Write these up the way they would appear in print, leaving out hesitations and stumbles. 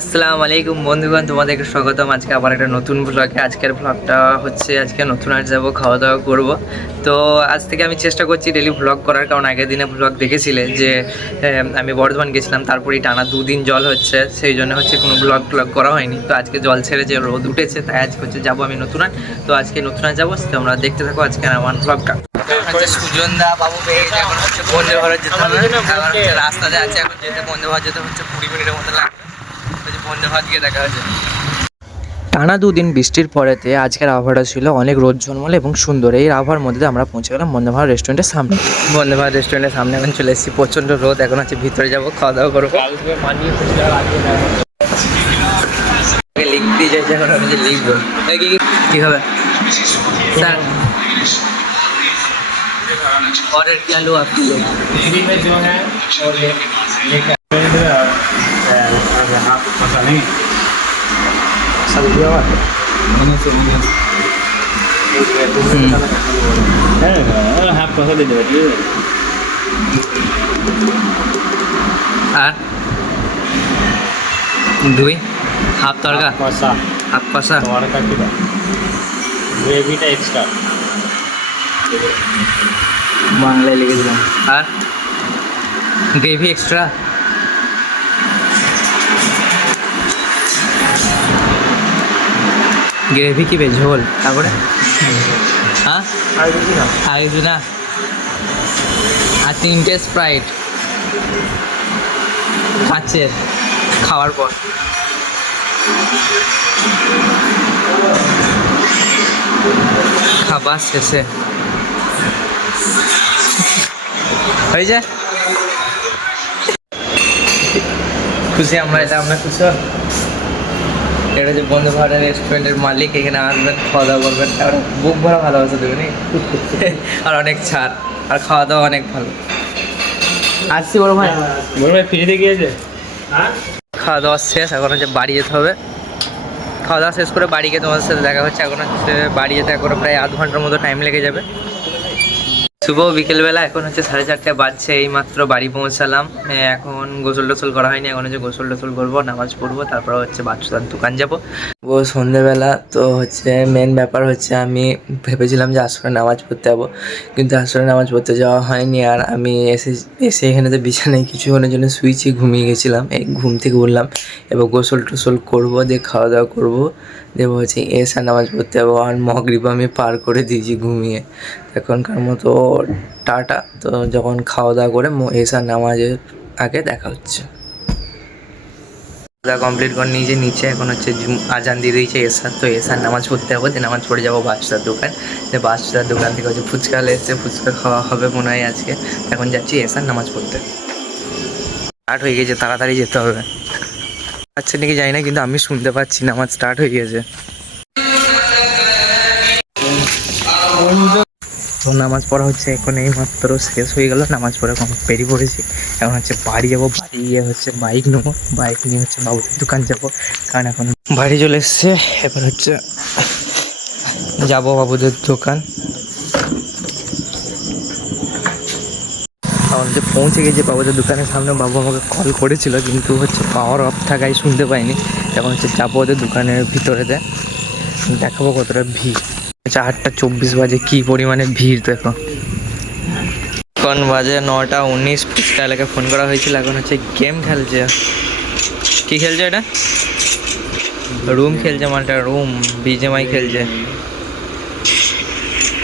আসসালামু আলাইকুম বন্ধুগণ, তোমাদেরকে স্বাগতম আজকে আবার একটা নতুন ব্লগে। আজকের ব্লগটা হচ্ছে আজকে নতুন আর যাবো, খাওয়া দাওয়া করব। তো আজ থেকে আমি চেষ্টা করছি ডেলি ব্লগ করার, কারণ আগের দিনে ব্লগ দেখেছিলে যে আমি বর্ধমান গেছিলাম, তারপরেই টানা 2 দিন জল হচ্ছে, সেই জন্য হচ্ছে কোনো ব্লগ করা হয়নি। তো আজকে জল ছেড়ে যে রোদ উঠেছে, তাই আজকে হচ্ছে যাবো আমি নতুন। তো আজকে নতুন যাবো, তোমরা দেখতে থাকো আজকে আমার ব্লগটা। সুজনদা বাবু পেয়ে গেছে, এখন হচ্ছে বন্দে ভারত যেতে হবে। রাস্তাতে আছে, এখন যেতে বন্দে ভারত যেতে হচ্ছে 20 মিনিটের মতো লাগবে। বন্দে ভারত গিয়ে দেখা হচ্ছে। টানা 2 দিন বৃষ্টির পরেতে আজকের আবহাওয়াটা ছিল অনেক রোদ ঝলমলে এবং সুন্দর। এই আবহাওয়ার মধ্যে আমরা পৌঁছে গেলাম বন্দে ভারত রেস্টুরেন্টের সামনে। বন্দে ভারত রেস্টুরেন্টের সামনে এখন চলে এসেছি, প্রচণ্ড রোদ। এখন হচ্ছে ভিতরে যাবো, খাওয়া দাওয়া করবো। লিখতে চাইছি, এখন আমি যে লিখবো কি হবে স্যার? ऑर्डर क्या लो आप लोग? फ्री में जो है और लेकर आप पता नहीं सब्जी और हाफ पैसा दे दो আর দুই হাফ তরকা, कौसा হাফ কষা, तड़का की ग्रेवीটা এক্সট্রা বাংলায় লিখে দিলাম। আর গ্রেভি এক্সট্রা। গ্রেভি কি বে ঝোল, তারপরে হ্যাঁ আর কিছু না। আর 3টে স্প্রাইট কাচের, খাওয়ার পর। খাবার শেষে হয়ে যায় খুশি আমরা, এটা আমরা খুশি। এটা যে বন্দে ভারত রেস্টুরেন্টের মালিক, এখানে আসবেন, খাওয়া দাওয়া করবেন, আর বুক ভরা ভালোবাসা দেবেন আর অনেক ছাড়, আর খাওয়া দাওয়া অনেক ভালো। আসছি বড় ভাই, ফ্রিতে গিয়েছে। হ্যাঁ খাওয়া দাওয়া শেষ, এখন হচ্ছে বাড়ি যেতে হবে। খাওয়া দাওয়া শেষ করে বাড়ি গিয়ে তোমাদের সাথে দেখা হচ্ছে। এখন হচ্ছে বাড়ি যেতে এখন প্রায় আধ ঘন্টার মতো টাইম লেগে যাবে। শুভ বিকেলবেলা, এখন হচ্ছে 4:30 বাজছে, এই মাত্র বাড়ি পৌঁছালাম। এখন গোসল টোসল করা হয়নি, এখন হচ্ছে গোসল টোসল করবো, নামাজ পড়বো, তারপর হচ্ছে বাচ্চার দোকান যাবো। ও সন্ধেবেলা তো হচ্ছে মেন ব্যাপার হচ্ছে আমি ভেবেছিলাম যে আসরে নামাজ পড়তে যাবো, কিন্তু আসরে নামাজ পড়তে যাওয়া হয়নি। আর আমি এসে এখানে তো বিছানায় কিছুক্ষণের জন্য শুয়েছি, ঘুমিয়ে গেছিলাম। এই ঘুম থেকে উঠলাম, এবার গোসল টোসল করবো, দিয়ে খাওয়া দাওয়া করবো, দেবো হচ্ছে এসা নামাজ পড়তে যাবো। আর মগরিব আমি পার করে দিয়েছি ঘুমিয়ে। এখনকার মতো টাটা। তো যখন খাওয়া দাওয়া করে এসা নামাজের আগে দেখা হচ্ছে। খাওয়া কমপ্লিট করে নিয়েছে নিচে, এখন হচ্ছে আজান দিয়ে দিয়েছে এসার। তো এসার নামাজ পড়তে যাবো, যে নামাজ পড়ে যাবো বাদশার দোকান। যে বাদশার দোকান থেকে হচ্ছে ফুচকা এসছে, ফুচকা খাওয়া হবে মনে হয় আজকে। এখন যাচ্ছি এসার নামাজ পড়তে। স্টার্ট হয়ে গেছে, তাড়াতাড়ি যেতে হবে। আচ্ছা নাকি জানি না, কিন্তু আমি শুনতে পাচ্ছি নামাজ স্টার্ট হয়ে গেছে। তো নামাজ পড়া হচ্ছে এখন, এই মাত্র শেষ হয়ে গেল। নামাজ পড়ে বেরিয়ে পড়েছি। এখন হচ্ছে বাড়ি যাবো, বাড়ি গিয়ে হচ্ছে বাইক নেবো, বাইক নিয়ে হচ্ছে বাবুদের দোকান যাবো, কারণ এখন বাড়ি চলে এসছে। এবার হচ্ছে যাবো বাবুদের দোকান। এখন যে পৌঁছে গেছে বাবুদের দোকানের সামনে। বাবু আমাকে কল করেছিল, কিন্তু হচ্ছে পাওয়ার অফ থাকায় শুনতে পাইনি। এখন হচ্ছে যাবো ওদের দোকানের ভিতরেতে, দেখাবো কতটা ভিড়। 8:24 বাজে, কি পরিমাণে ভিড় দেখো। এখন বাজে 9:19। ফুচকা এলাকায় ফোন করা হয়েছিল, এখন হচ্ছে গেম খেলছে। কি খেলছে এটা? রুম খেলছে, মানটা রুম বিজেমাই খেলছে।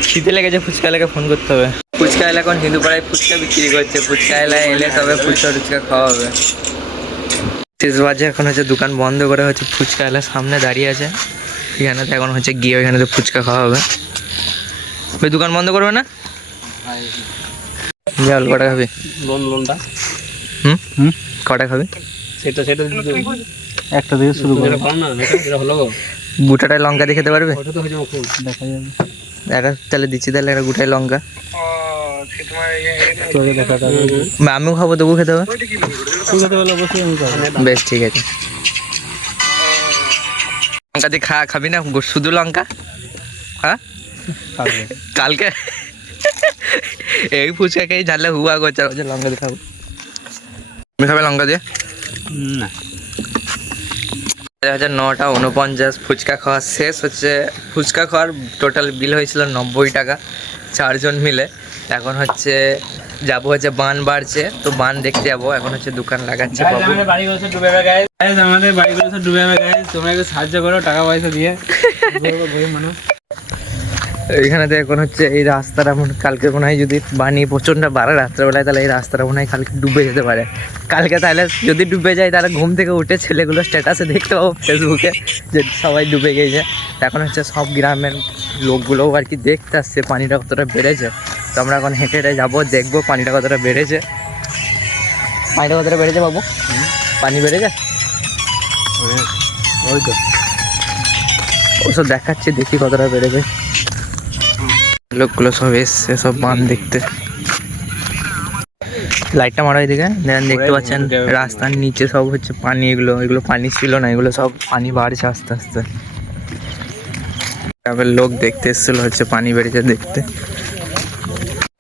খিদে লেগেছে, ফুচকা এলাকায় ফোন করতে হবে। ফুচকা এলাকা এখন হিন্দুপাড়ায় ফুচকা বিক্রি করছে, ফুচকা এলাকায় এলে তবে ফুচকা টুচকা খাওয়া হবে। শেষ বাজে, এখন হচ্ছে দোকান বন্ধ করে হচ্ছে ফুচকা এলাকার সামনে দাঁড়িয়ে আছে। এখানে তো এখন হচ্ছে গিয়ে ওইখানে তো ফুচকা খাওয়া হবে। ওই দোকান বন্ধ করবে না? জল কটা খাবি? লোনটা কটা খাবি? সেটা একটা দিয়ে শুরু করে না, এটা হলো গোটাটায় লঙ্কা দিয়ে খেতে পারবে? ওটা তো হয়ে যাবে, খুব দেখা যাবে। একটা তাহলে দিচ্ছি, তাহলে একটা গোটায় লঙ্কা। তোকে দেখা যাবে। আমিও খাবো, তবু খেতে হবে। ঠিক আছে, বলে অবশ্যই আমি খাবো। বেশ ঠিক আছে। লঙ্কা দিয়ে খাবি না শুধু লঙ্কা? হ্যাঁ কালকে এই ফুচকা খেয়ে ঝালে হুয়া করছে, লঙ্কা দিয়ে খাবো। তুমি খাবে লঙ্কা দিয়ে? না 9:49 ফুচকা খাওয়া শেষ হচ্ছে। ফুচকা খাওয়ার টোটাল বিল হয়েছিল 90 টাকা 4 জন মিলে। এখন হচ্ছে যাবো হচ্ছে বান বাড়ছে, তো বান দেখতে যাবো। এখন হচ্ছে দোকান লাগাচ্ছে বাবু। আমাদের বাড়িগুলো সব ডুবে যাবে গাইস, আমাদের বাড়িগুলো সব ডুবে যাবে গাইস, তোমরা একটু সাহায্য করো টাকা পয়সা দিয়ে। গরিব মানুষ। এইখানেতে এখন হচ্ছে এই রাস্তাটা কালকে মনে হয় যদি বানি প্রচণ্ড বাড়ে রাত্রেবেলায়, তাহলে এই রাস্তাটা মনে হয় কালকে ডুবে যেতে পারে। কালকে তাহলে যদি ডুবে যায় তাহলে ঘুম থেকে উঠে ছেলেগুলো স্ট্যাটাসে দেখতে পাবো ফেসবুকে যে সবাই ডুবে গিয়েছে। এখন হচ্ছে সব গ্রামের লোকগুলোও আর কি দেখতে আসছে পানিটা কতটা বেড়েছে। তো আমরা এখন হেঁটে হেঁটে যাবো, দেখবো পানিটা কতটা বেড়েছে। পানিটা কতটা বেড়েছে বাবু? পানি বেড়েছে ওই তো ওসব দেখাচ্ছে, দেখি কতটা বেড়েছে। লোকগুলো সব এসছে সব বান দেখতে। লাইটটা মারা এদিকে দেখতে পাচ্ছেন রাস্তার নিচে সব হচ্ছে পানি। এগুলো পানি ছিল না, এগুলো সব পানি বাড়ছে আস্তে আস্তে। গ্রামের লোক দেখতে এসেছিল হচ্ছে পানি বেড়েছে দেখতে।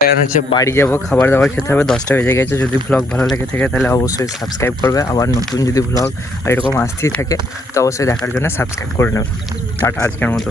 এখন হচ্ছে বাড়ি যাবো, খাবার দাবার খেতে হবে, 10টা বেজে গেছে। যদি ব্লগ ভালো লেগে থাকে তাহলে অবশ্যই সাবস্ক্রাইব করবে। আবার নতুন যদি ব্লগ এরকম আসতেই থাকে তো অবশ্যই দেখার জন্য সাবস্ক্রাইব করে নেবে। টাটা আজকের মতো।